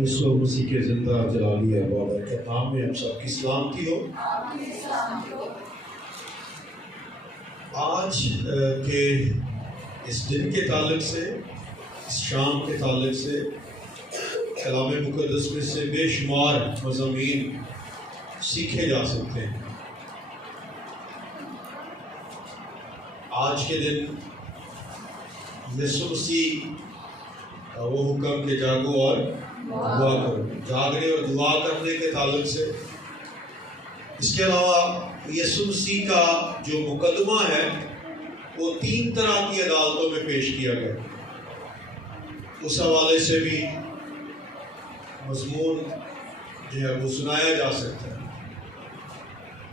یسوع مسیح کے زندہ جلالی عبادت کے نام میں ہم سب کی سلامتی ہو۔ آج کے اس دن کے تعلق سے، اس شام کے تعلق سے کلام مقدس میں سے بے شمار مضامین سیکھے جا سکتے ہیں۔ آج کے دن یسوع مسیح کا وہ حکم کہ جاگو اور دعا کرو، جاگنے اور دعا کرنے کے تعلق سے، اس کے علاوہ یسوع مسیح کا جو مقدمہ ہے وہ 3 طرح کی عدالتوں میں پیش کیا گیا، اس حوالے سے بھی مضمون جو ہے وہ سنایا جا سکتا ہے۔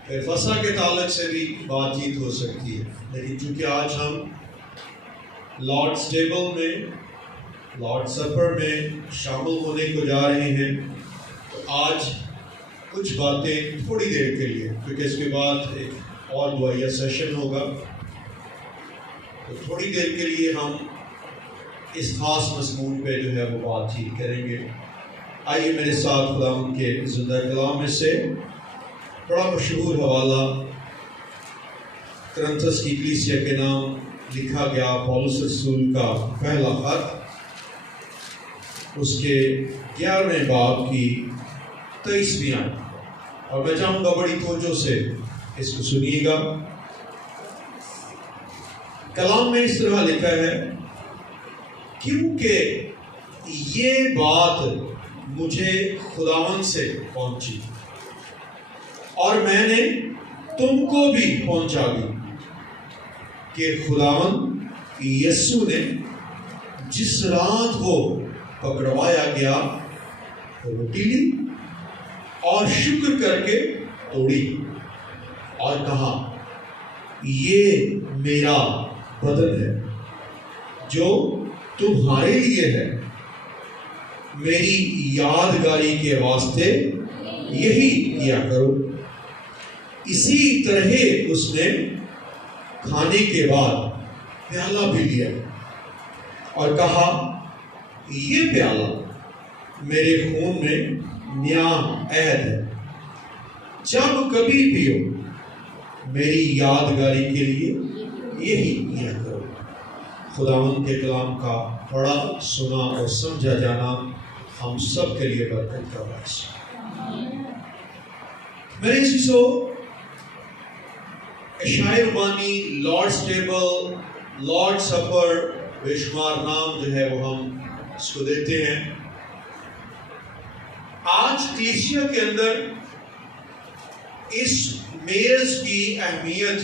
پھر فصح کے تعلق سے بھی بات چیت ہو سکتی ہے، لیکن چونکہ آج ہم لارڈس ٹیبل میں، لارڈ سپر میں شامل ہونے کو جا رہے ہیں، تو آج کچھ باتیں تھوڑی دیر کے لیے، کیونکہ اس کے بعد ایک اور دعائیہ سیشن ہوگا، تو تھوڑی دیر کے لیے ہم اس خاص مضمون پہ جو ہے وہ بات چیت کریں گے۔ آئیے میرے ساتھ خدا کے زندہ کلام میں سے بڑا مشہور حوالہ کرنتھس کی کلیسیا کے نام لکھا گیا پولس رسول کا پہلا خط، اس کے 11ویں باب کی 23ویں آیت، اور میں چاہوں گا بڑی توجہ سے اس کو سنیے گا۔ کلام میں اس طرح لکھا ہے، کیونکہ یہ بات مجھے خداوند سے پہنچی اور میں نے تم کو بھی پہنچا دی کہ خداوند یسوع نے جس رات وہ پکڑوایا گیا روٹی لی اور شکر کر کے توڑی اور کہا، یہ میرا بدن ہے جو تمہارے لیے ہے، میری یادگاری کے واسطے یہی کیا کرو۔ اسی طرح اس نے کھانے کے بعد پیالہ بھی لیا اور کہا، یہ پیالہ میرے خون میں نیا عہد ہے، جب کبھی پیو میری یادگاری کے لیے یہی کیا کرو۔ خداوند کے کلام کا پڑھا، سنا اور سمجھا جانا ہم سب کے لیے برکت کا باعث ہے۔ میرے عزیزو، عشاء ربانی، لارڈس ٹیبل، لارڈ سپر، بے شمار نام جو ہے وہ ہم اس کو دیتے ہیں۔ آج کلیسیا کے اندر اس میز کی اہمیت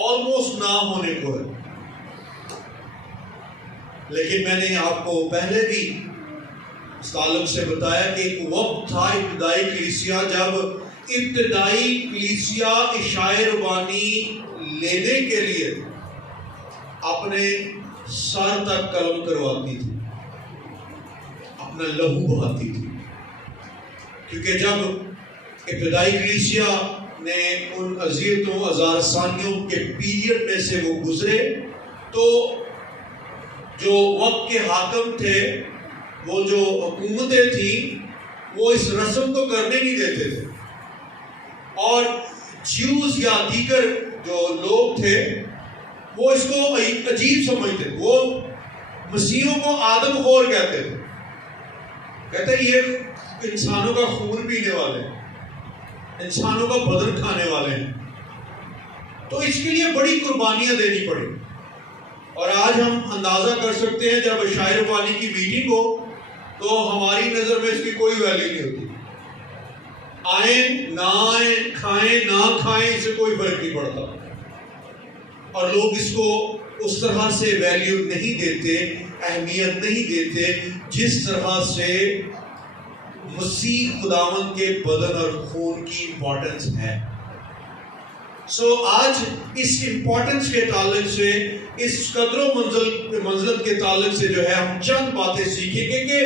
آلموسٹ نہ ہونے کو ہے، لیکن میں نے آپ کو پہلے بھی اس تعلق سے بتایا کہ ایک وقت تھا ابتدائی کلیسیا، جب ابتدائی کلیسیا عشاء ربانی لینے کے لیے اپنے سر تک قلم کرواتی تھی، اپنا لہو بہاتی تھی، کیونکہ جب ابتدائی کلیسیا نے ان اذیتوں، ہزار ثانیوں کے پیریڈ میں سے وہ گزرے، تو جو وقت کے حاکم تھے، وہ جو حکومتیں تھیں، وہ اس رسم کو کرنے نہیں دیتے تھے، اور جیوز یا دیگر جو لوگ تھے وہ اس کو عجیب سمجھتے تھے، وہ مسیحوں کو آدم خور کہتے تھے، کہتے یہ انسانوں کا خون پینے والے ہیں، انسانوں کا بدن کھانے والے ہیں، تو اس کے لیے بڑی قربانیاں دینی پڑی۔ اور آج ہم اندازہ کر سکتے ہیں، جب عشاء ربانی کی میٹنگ ہو تو ہماری نظر میں اس کی کوئی ویلیو نہیں ہوتی، آئیں نہ آئیں، کھائیں نہ کھائیں، اس سے کوئی فرق نہیں پڑتا، اور لوگ اس کو اس طرح سے ویلیو نہیں دیتے، اہمیت نہیں دیتے جس طرح سے مسیح خداوند کے بدن اور خون کی امپورٹنس ہے۔ آج اس امپورٹنس کے تعلق سے، اس قدر و منزلت کے تعلق سے جو ہے ہم چند باتیں سیکھیں گے کہ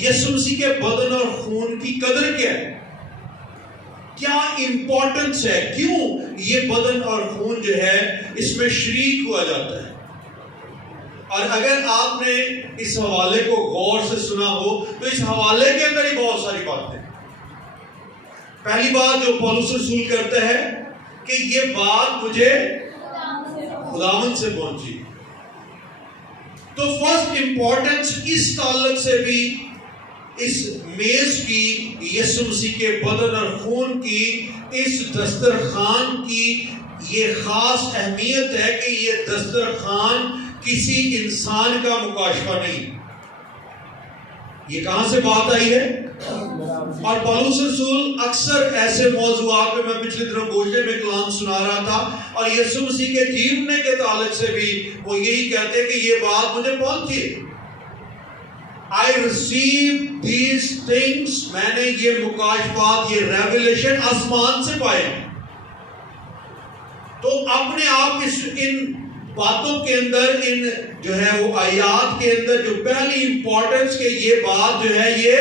یسوع مسیح کے بدن اور خون کی قدر کیا ہے، کیا امپورٹنس ہے، کیوں یہ بدن اور خون جو ہے اس میں شریک ہوا جاتا ہے۔ اور اگر آپ نے اس حوالے کو غور سے سنا ہو تو اس حوالے کے اندر ہی بہت ساری باتیں. پہلی بات جو پولس رسول کرتا ہے کہ یہ بات مجھے خداوند سے پہنچی. تو فرسٹ امپورٹنس اس تعلق سے بھی اس میز کی، یسوع مسیح کے بدن اور خون کی، اس دسترخوان کی یہ خاص اہمیت ہے کہ یہ دسترخوان کسی انسان کا مکاشفہ نہیں. یہ کہاں سے بات آئی ہے؟ اور پولس رسول اکثر ایسے موضوعات پہ، میں پچھلے دنوں گوشے میں کلام سنا رہا تھا، اور یسوع مسیح کے جیونے کے تعلق سے بھی وہ یہی کہتے کہ یہ بات مجھے پہنچی. I received these things، میں نے یہ مکاشفات، یہ ریویلیشن آسمان سے پائے. تو اپنے آپ ان باتوں کے اندر، ان جو ہے وہ آیات کے اندر جو پہلی امپورٹنس کہ یہ بات جو ہے یہ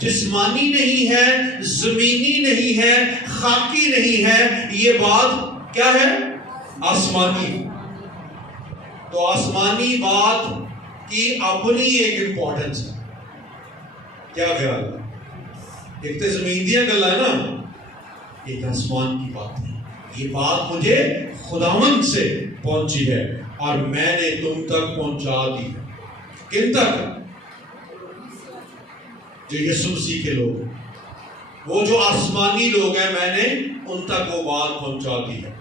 جسمانی نہیں ہے، زمینی نہیں ہے، خاکی نہیں ہے، یہ بات کیا ہے؟ آسمانی. تو آسمانی بات کی اپنی ایک امپورٹنس ہے. کیا خیال ہے؟ ایک تو زمین دیا گل ہے نا، ایک آسمان کی بات ہے. یہ بات مجھے خداوند سے پہنچی ہے اور میں نے تم تک پہنچا دی. کن تک؟ جو یسوع مسیح کے لوگ ہیں، وہ جو آسمانی لوگ ہیں، میں نے ان تک وہ بات پہنچا دی ہے.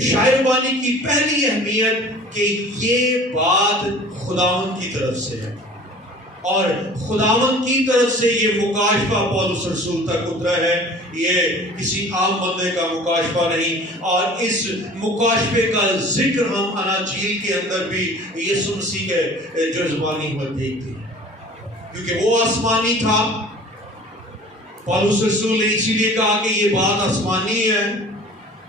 شاعر بانی کی پہلی اہمیت کہ یہ بات خداوند کی طرف سے ہے، اور خداوند کی طرف سے یہ مکاشفہ پولس رسول تک اترا ہے. یہ کسی عام بندے کا مکاشفہ نہیں. اور اس مکاشفے کا ذکر ہم اناجیل کے اندر بھی یسوع مسیح کے جو زبانی میں دیکھتے ہیں، کیونکہ وہ آسمانی تھا. پولس رسول نے اسی لیے کہا کہ یہ بات آسمانی ہے،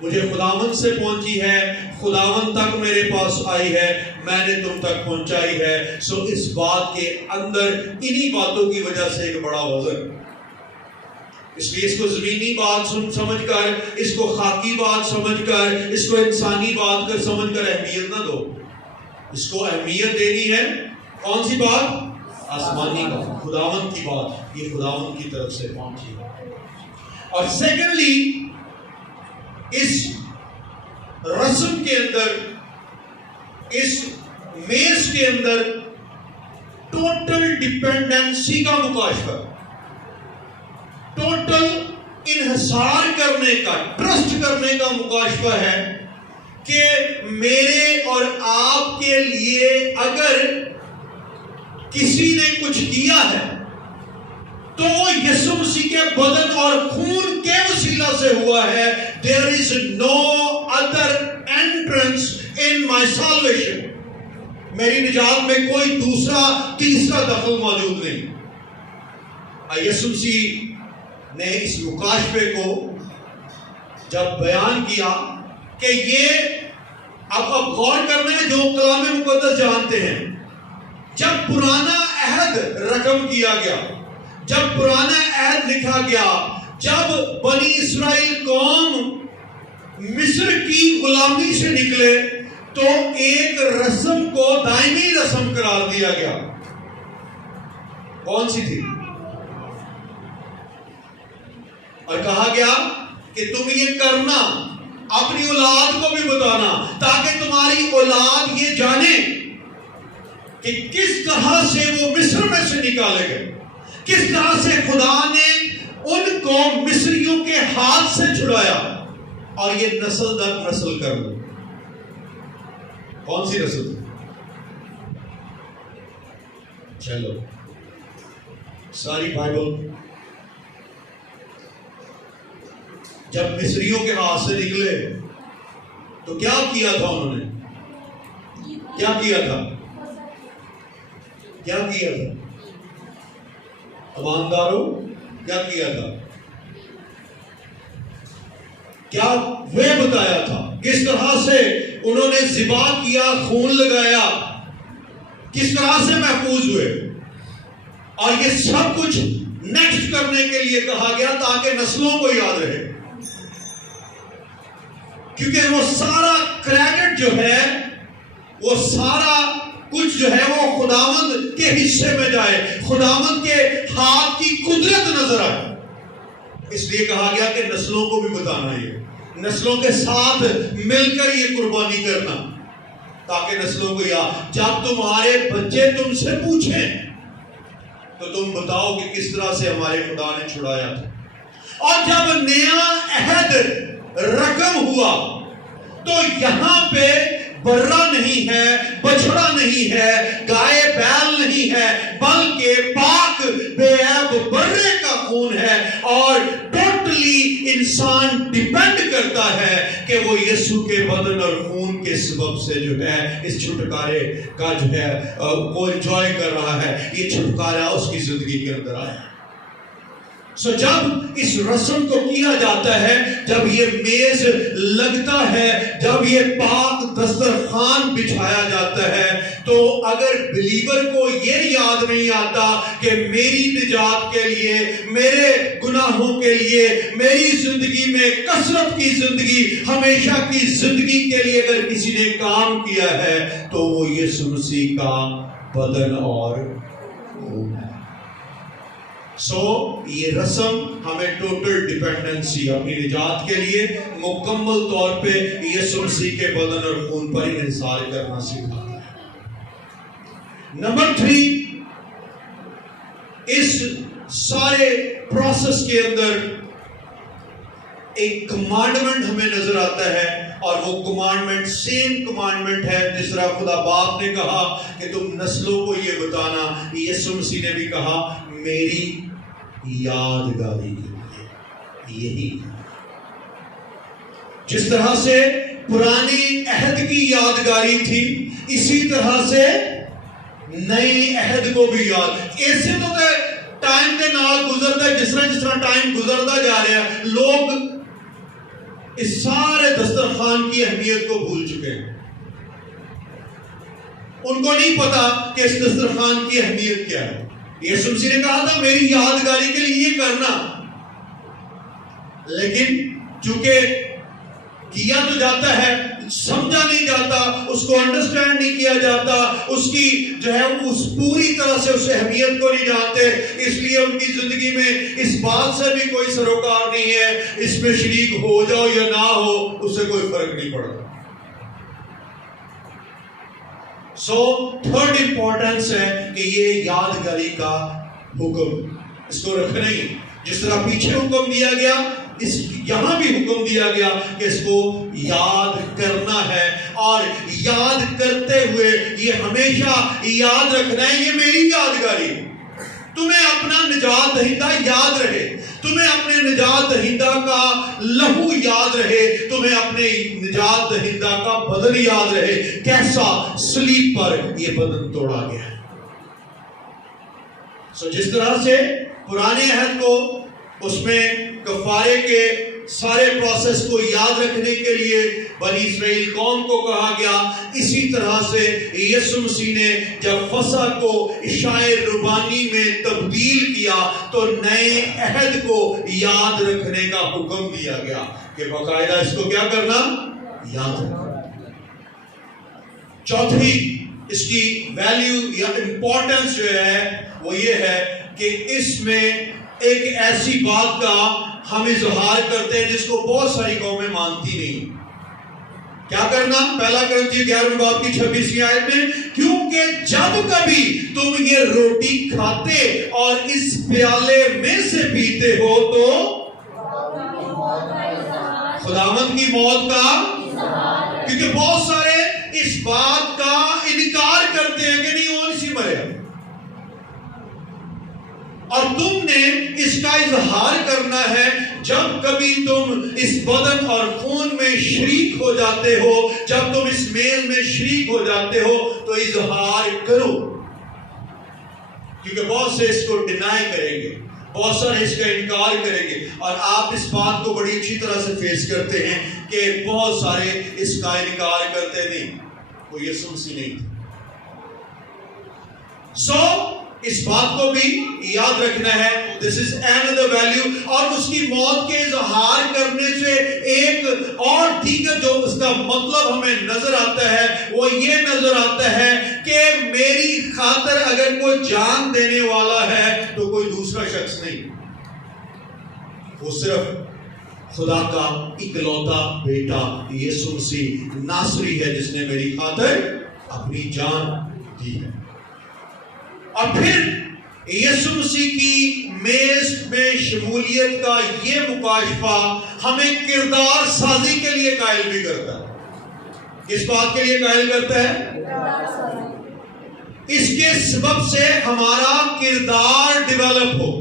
مجھے خداوند سے پہنچی ہے، خداوند تک میرے پاس آئی ہے، میں نے تم تک پہنچائی ہے. اس بات کے اندر انہی باتوں کی وجہ سے ایک بڑا وزن. اس لیے اس کو زمینی بات سمجھ کر، اس کو خاکی بات سمجھ کر، اس کو انسانی بات کر سمجھ کر اہمیت نہ دو. اس کو اہمیت دینی ہے کون سی بات؟ آسمانی بات، خداوند کی بات. یہ خداوند کی طرف سے پہنچی ہے. اور سیکنڈلی، اس رسم کے اندر، اس میز کے اندر ٹوٹل ڈیپینڈنسی کا مکاشفہ، ٹوٹل انحصار کرنے کا، ٹرسٹ کرنے کا مکاشفہ ہے کہ میرے اور آپ کے لیے اگر کسی نے کچھ کیا ہے تو وہ یسوع مسیح کے بدن اور خون کے وسیلہ سے ہوا ہے. There is no other entrance in my salvation. میری نجات میں کوئی دوسرا تیسرا دخل موجود نہیں. یسوع مسیح نے اس مکاشفے کو جب بیان کیا کہ یہ اب غور کرنا ہے، جو کلام مقدس جانتے ہیں، جب پرانا عہد رقم کیا گیا، جب پرانا عہد لکھا گیا، جب بنی اسرائیل قوم مصر کی غلامی سے نکلے تو ایک رسم کو دائمی رسم قرار دیا گیا. کون سی تھی؟ اور کہا گیا کہ تم یہ کرنا، اپنی اولاد کو بھی بتانا، تاکہ تمہاری اولاد یہ جانے کہ کس طرح سے وہ مصر میں سے نکالے گئے، کس طرح سے خدا نے ان کو مصریوں کے ہاتھ سے چھڑایا، اور یہ نسل در نسل کر دو. کون سی نسل؟ چلو ساری بائبل جب مصریوں کے ہاتھ سے نکلے تو کیا کیا تھا انہوں نے؟ کیا کیا تھا؟ کیا کیا تھا؟ ایمانداروں کیا کیا تھا؟ کیا وہ بتایا تھا؟ کس طرح سے انہوں نے ذبح کیا، خون لگایا، کس طرح سے محفوظ ہوئے. اور یہ سب کچھ نیکسٹ کرنے کے لیے کہا گیا تاکہ نسلوں کو یاد رہے، کیونکہ وہ سارا کریڈٹ جو ہے وہ سارا کچھ جو ہے وہ خداوند کے حصے میں جائے، خداوند کے ہاتھ کی قدرت نظر آئے۔ اس لیے کہا گیا کہ نسلوں کو بھی بتانا، یہ نسلوں کے ساتھ مل کر یہ قربانی کرنا، تاکہ نسلوں کو یاد، جب تمہارے بچے تم سے پوچھیں تو تم بتاؤ کہ کس طرح سے ہمارے خدا نے چھڑایا تھا۔ اور جب نیا عہد رقم ہوا تو یہاں پہ برا نہیں ہے، بچڑا نہیں ہے، گائے بیل نہیں ہے، بلکہ پاک بے عیب برے کا خون ہے، اور ٹوٹلی انسان ڈیپینڈ کرتا ہے کہ وہ یسوع کے بدن اور خون کے سبب سے جو ہے اس چھٹکارے کا جو ہے وہ انجوائے کر رہا ہے، یہ چھٹکارا اس کی زندگی کے اندر آیا۔ جب اس رسم کو کیا جاتا ہے، جب یہ میز لگتا ہے، جب یہ پاک دسترخوان بچھایا جاتا ہے، تو اگر بلیور کو یہ یاد نہیں آتا کہ میری نجات کے لیے، میرے گناہوں کے لیے، میری زندگی میں کثرت کی زندگی، ہمیشہ کی زندگی کے لیے اگر کسی نے کام کیا ہے تو وہ یسوع مسیح کا بدن اور خون ہے۔ یہ رسم ہمیں ٹوٹل ڈیپینڈنسی اپنی نجات کے لیے مکمل طور پہ یسوع مسیح کے بدن اور خون پر انحصار کرنا سکھاتا ہے۔ نمبر 3، اس سارے پروسیس کے اندر ایک کمانڈمنٹ ہمیں نظر آتا ہے، اور وہ کمانڈمنٹ سیم کمانڈمنٹ ہے جس طرح خدا باپ نے کہا کہ تم نسلوں کو یہ بتانا، یسوع مسیح نے بھی کہا میری یادگاری کے لیے۔ یہی جس طرح سے پرانی عہد کی یادگاری تھی، اسی طرح سے نئے عہد کو بھی یاد، ایسے تو ٹائم کے نال گزرتا ہے، جس طرح ٹائم گزرتا جا رہا ہے، لوگ اس سارے دسترخوان کی اہمیت کو بھول چکے ہیں۔ ان کو نہیں پتا کہ اس دسترخوان کی اہمیت کیا ہے۔ یسوع مسیح نے کہا تھا میری یادگاری کے لیے یہ کرنا، لیکن چونکہ کیا تو جاتا ہے، سمجھا نہیں جاتا، اس کو انڈرسٹینڈ نہیں کیا جاتا، اس کی جو ہے اس پوری طرح سے اس اہمیت کو نہیں جانتے، اس لیے ان کی زندگی میں اس بات سے بھی کوئی سروکار نہیں ہے، اس میں شریک ہو جاؤ یا نہ ہو اس سے کوئی فرق نہیں پڑتا۔ تھرڈ امپورٹنس ہے کہ یہ یادگاری کا حکم، اس کو رکھنا ہی، جس طرح پیچھے حکم دیا گیا، یہاں بھی حکم دیا گیا کہ اس کو یاد کرنا ہے، اور یاد کرتے ہوئے یہ ہمیشہ یاد رکھنا ہے یہ میری یادگاری۔ تمہیں اپنا نجات دہندہ یاد رہے، تمہیں اپنے نجات دہندہ کا لہو یاد رہے، تمہیں اپنے نجات دہندہ کا بدن یاد رہے، کیسا صلیب پر یہ بدن توڑا گیا ہے۔ جس طرح سے پرانے عہد کو اس میں کفارے کے سارے پروسیس کو یاد رکھنے کے لیے بنی اسرائیل قوم کو کہا گیا، اسی طرح سے یسوع مسیح نے جب فصح کو عشاء ربانی میں تبدیل کیا تو نئے عہد کو یاد رکھنے کا حکم دیا گیا کہ باقاعدہ اس کو کیا کرنا، یاد رکھنا۔ چوتھی اس کی ویلیو یا امپورٹنس جو ہے وہ یہ ہے کہ اس میں ایک ایسی بات کا ہم اظہار کرتے ہیں جس کو بہت ساری قومیں مانتی نہیں۔ کیا کرنا؟ پہلا کرنتھی 11 باب کی 26 آیت میں، کیونکہ جب کبھی تم یہ روٹی کھاتے اور اس پیالے میں سے پیتے ہو تو خداوند کی موت کا، کیونکہ بہت سارے اس بات کا انکار کرتے ہیں کہ نہیں وہ اسی مرے، اور تم نے اس کا اظہار کرنا ہے جب کبھی تم اس بدن اور خون میں شریک ہو جاتے ہو، جب تم اس میل میں شریک ہو جاتے ہو تو اظہار کرو، کیونکہ بہت سے اس کو ڈینائی کریں گے، بہت سارے اس کا انکار کریں گے، اور آپ اس بات کو بڑی اچھی طرح سے فیس کرتے ہیں کہ بہت سارے اس کا انکار کرتے نہیں، وہ یسوع مسیح نہیں تھے۔ اس بات کو بھی یاد رکھنا ہے. This is another value. اور اس کی موت کے اظہار کرنے سے ایک اور دیگر جو اس کا مطلب ہمیں نظر آتا ہے وہ یہ نظر آتا ہے کہ میری خاطر اگر کوئی جان دینے والا ہے تو کوئی دوسرا شخص نہیں, وہ صرف خدا کا اکلوتا بیٹا یسوع مسیح ناصری ہے جس نے میری خاطر اپنی جان دی ہے. اور پھر یسوع مسیح کی میز میں شمولیت کا یہ مکاشفہ ہمیں کردار سازی کے لیے قائل بھی کرتا ہے. کس بات کے لیے قائل کرتا ہے؟ اس کے سبب سے ہمارا کردار ڈیولپ ہو,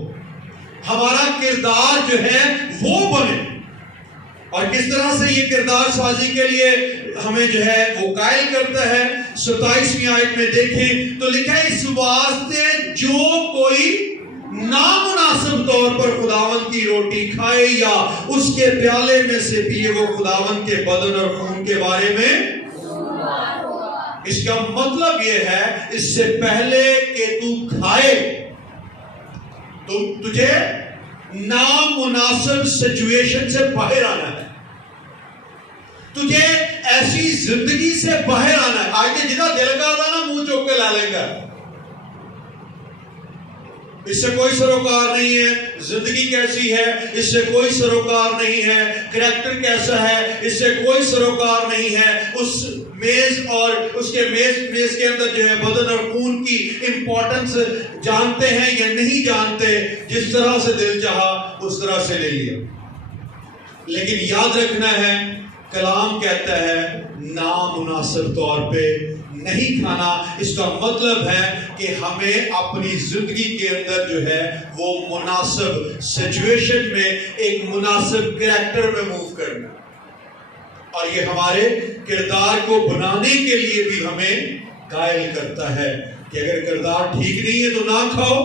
ہمارا کردار جو ہے وہ بنے. اور کس طرح سے یہ کردار سازی کے لیے ہمیں جو ہے وہ قائل کرتا ہے. 27ویں آیت میں دیکھیں تو لکھا ہے اس واسطے جو کوئی نامناسب طور پر خداوند کی روٹی کھائے یا اس کے پیالے میں سے پیے وہ خداوند کے بدن اور خون کے بارے میں. اس کا مطلب یہ ہے اس سے پہلے کہ تو کھائے تجھے نامناسب سچویشن سے باہر آنا ہے, تجھے ایسی زندگی سے باہر آنا ہے. آج جتنا دل کا آتا نا منہ چوک کے لا لے گا, اس سے کوئی سروکار نہیں ہے. زندگی کیسی ہے اس سے کوئی سروکار نہیں ہے. کریکٹر کیسا ہے اس سے کوئی سروکار نہیں ہے. اس میز اور اس کے میز کے اندر جو ہے بدن اور خون کی امپورٹنس جانتے ہیں یا نہیں جانتے, جس طرح سے دل چاہا اس طرح سے لے لیا. لیکن یاد رکھنا ہے کلام کہتا ہے نامناسب طور پہ نہیں کھانا. اس کا مطلب ہے کہ ہمیں اپنی زندگی کے اندر جو ہے وہ مناسب سچویشن میں ایک مناسب کریکٹر میں موو کرنا. اور یہ ہمارے کردار کو بنانے کے لیے بھی ہمیں قائل کرتا ہے کہ اگر کردار ٹھیک نہیں ہے تو نہ کھاؤ,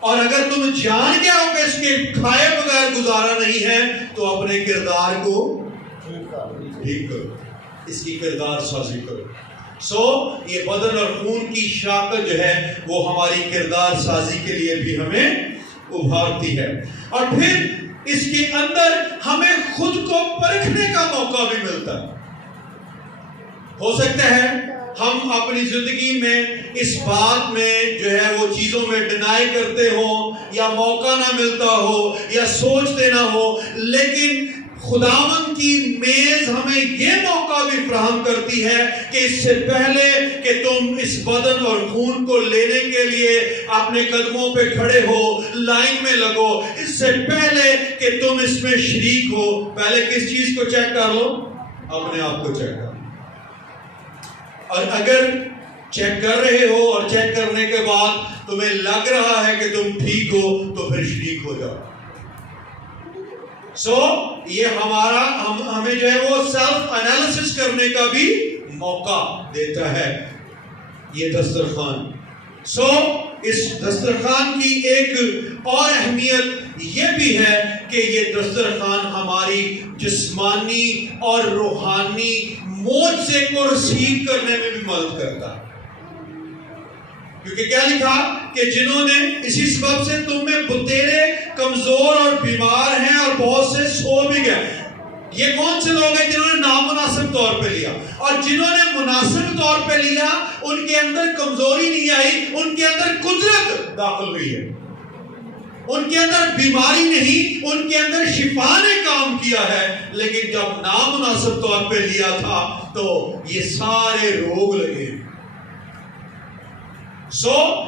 اور اگر تم جان گیا ہو کہ اس کے کھائے بغیر گزارا نہیں ہے تو اپنے کردار کو ٹھیک کرو, اس کی کردار سازی کرو. یہ بدن اور خون کی شراکت جو ہے وہ ہماری کردار سازی کے لیے بھی ہمیں ابھارتی ہے. اور پھر اس کے اندر ہمیں خود کو پرکھنے کا موقع بھی ملتا ہے. ہو سکتا ہے ہم اپنی زندگی میں اس بات میں جو ہے وہ چیزوں میں ڈینائی کرتے ہو یا موقع نہ ملتا ہو یا سوچتے نہ ہو, لیکن خداوند کی میز ہمیں یہ موقع بھی فراہم کرتی ہے کہ اس سے پہلے کہ تم اس بدن اور خون کو لینے کے لیے اپنے قدموں پہ کھڑے ہو, لائن میں لگو, اس سے پہلے کہ تم اس میں شریک ہو, پہلے کس چیز کو چیک کر لو؟ اپنے آپ کو چیک کر لو. اور اگر چیک کر رہے ہو اور چیک کرنے کے بعد تمہیں لگ رہا ہے کہ تم ٹھیک ہو تو پھر شریک ہو جاؤ. یہ ہمیں جو ہے وہ سیلف انالیسس کرنے کا بھی موقع دیتا ہے یہ دسترخوان. اس دسترخوان کی ایک اور اہمیت یہ بھی ہے کہ یہ دسترخوان ہماری جسمانی اور روحانی معجزے کو ریسیو کرنے میں بھی مدد کرتا ہے. کیونکہ کیا لکھا کہ جنہوں نے اسی سبب سے تم میں بتیرے کمزور اور بیمار ہیں اور بہت سے سو بھی گئے. یہ کون سے لوگ ہیں جنہوں نے نامناسب طور پہ لیا, اور جنہوں نے مناسب طور پہ لیا ان کے اندر کمزوری نہیں آئی, ان کے اندر قدرت داخل ہوئی ہے. ان کے اندر بیماری نہیں, ان کے اندر شفا نے کام کیا ہے. لیکن جب نامناسب طور پہ لیا تھا تو یہ سارے روگ لگے.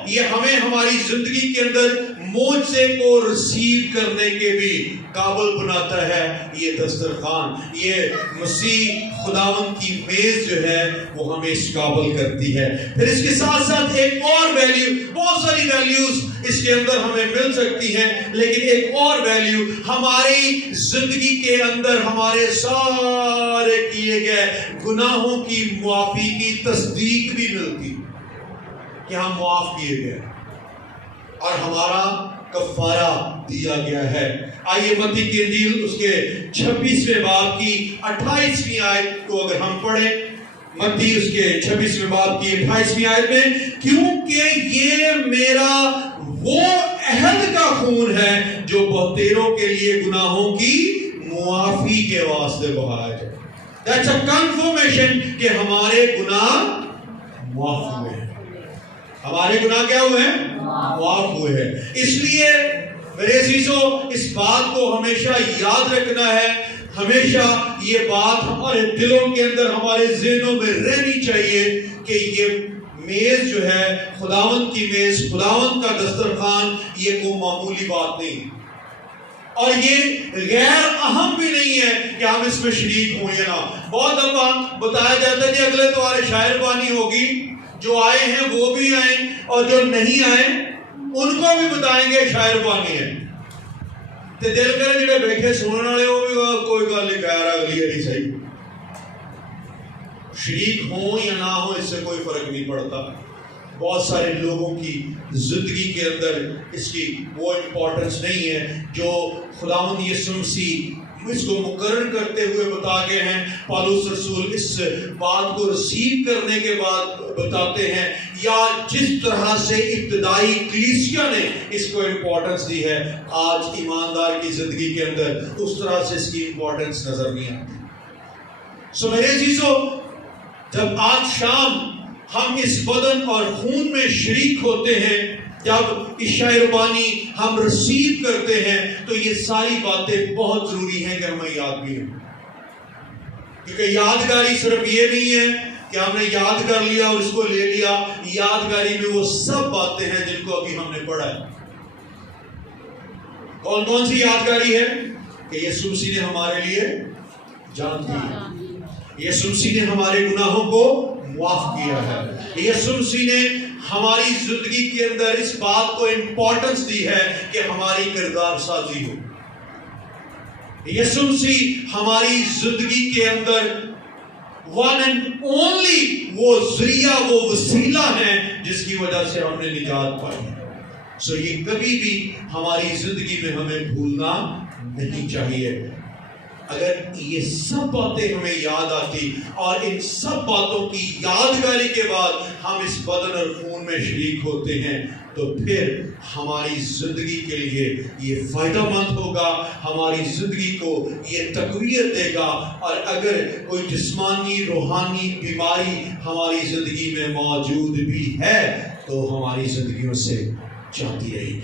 یہ ہمیں ہماری زندگی کے اندر معجزے کو ریسیو کرنے کے بھی قابل بناتا ہے یہ دسترخوان. یہ مسیح خداوند کی میز جو ہے وہ ہمیں اس قابل کرتی ہے. پھر اس کے ساتھ ساتھ ایک اور ویلیو, بہت ساری ویلیوز اس کے اندر ہمیں مل سکتی ہیں, لیکن ایک اور ویلیو ہماری زندگی کے اندر ہمارے سارے کیے گئے گناہوں کی معافی کی تصدیق بھی ملتی کہ ہم معاف کیے گئے اور ہمارا کفارہ دیا گیا ہے. آئیے متی کی انجیل اس کے 26ویں باب کی 28ویں آیت کو اگر ہم پڑھیں. متی اس کے 26ویں باب کی 28ویں آیت میں, کیونکہ یہ میرا دلوں کے لیے گناہوں کی معافی کے واسطے بہایا جائے. That's a confirmation کہ ہمارے گناہ معاف ہوئے ہیں. ہمارے گناہ کیا ہوئے ہیں؟ معاف ہوئے ہیں. اس لیے میرے عزیزو اس بات کو ہمیشہ یاد رکھنا ہے. ہمیشہ یہ بات ہمارے دلوں کے اندر، ہمارے ذہنوں میں رہنی چاہیے کہ یہ میز جو ہے، خداوند کی میز، خداوند کا دسترخوان، یہ کوئی معمولی بات نہیں، اور یہ غیر اہم بھی نہیں ہے کہ ہم اس میں شریک ہوں یا نہ. بہت دفعہ بتایا جاتا ہے کہ اگلے توارے شاعر بانی ہوگی، جو آئے ہیں وہ بھی آئیں اور جو نہیں آئے ان کو بھی بتائیں گے شاعر بانی ہے. تے دل کرے جڑے بیٹھے سننے والے وہ بھی کوئی گل نہیں کہہ رہا، اگلی ہری صحیح. شریک ہوں یا نہ ہوں اس سے کوئی فرق نہیں پڑتا. بہت سارے لوگوں کی زندگی کے اندر اس کی وہ امپورٹنس نہیں ہے جو خداوند یسوع مسیح اس کو مقرر کرتے ہوئے بتا گئے ہیں. پالوس رسول اس بات کو رسیو کرنے کے بعد بتاتے ہیں، یا جس طرح سے ابتدائی کلیسیا نے اس کو امپورٹنس دی ہے، آج ایماندار کی زندگی کے اندر اس طرح سے اس کی امپورٹنس نظر نہیں آتی. سو میرے عزیزو، جب آج شام ہم اس بدن اور خون میں شریک ہوتے ہیں، جب عشاء ربانی ہم رسیو کرتے ہیں، تو یہ ساری باتیں بہت ضروری ہیں کہ ہمیں یاد بھی ہوں. کیونکہ یادگاری صرف یہ نہیں ہے کہ ہم نے یاد کر لیا اور اس کو لے لیا. یادگاری میں وہ سب باتیں ہیں جن کو ابھی ہم نے پڑھا ہے. کون کون سی یادگاری ہے؟ کہ یسوع مسیح نے ہمارے لیے جان دی، یسوع مسیح نے ہمارے گناہوں کو معاف کیا ہے، یسوع مسیح نے ہماری زندگی کے اندر اس بات کو امپورٹنس دی ہے کہ ہماری کردار سازی ہو. یسوع مسیح ہماری زندگی کے اندر ون اینڈ اونلی وہ ذریعہ، وہ وسیلہ ہے جس کی وجہ سے ہم نے نجات پائی ہے. سو یہ کبھی بھی ہماری زندگی میں ہمیں بھولنا نہیں چاہیے. اگر یہ سب باتیں ہمیں یاد آتی اور ان سب باتوں کی یادگاری کے بعد ہم اس بدن اور خون میں شریک ہوتے ہیں، تو پھر ہماری زندگی کے لیے یہ فائدہ مند ہوگا، ہماری زندگی کو یہ تقویت دے گا. اور اگر کوئی جسمانی روحانی بیماری ہماری زندگی میں موجود بھی ہے تو ہماری زندگیوں سے جاتی رہے گی.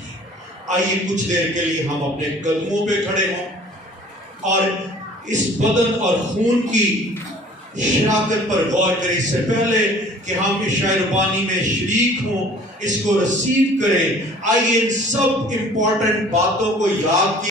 آئیے کچھ دیر کے لیے ہم اپنے قدموں پہ کھڑے ہوں اور اس بدن اور خون کی شراکت پر غور کریں. اس سے پہلے کہ ہم عشاء ربانی میں شریک ہوں، اس کو رسیو کریں. آئیے ان سب امپورٹنٹ باتوں کو یاد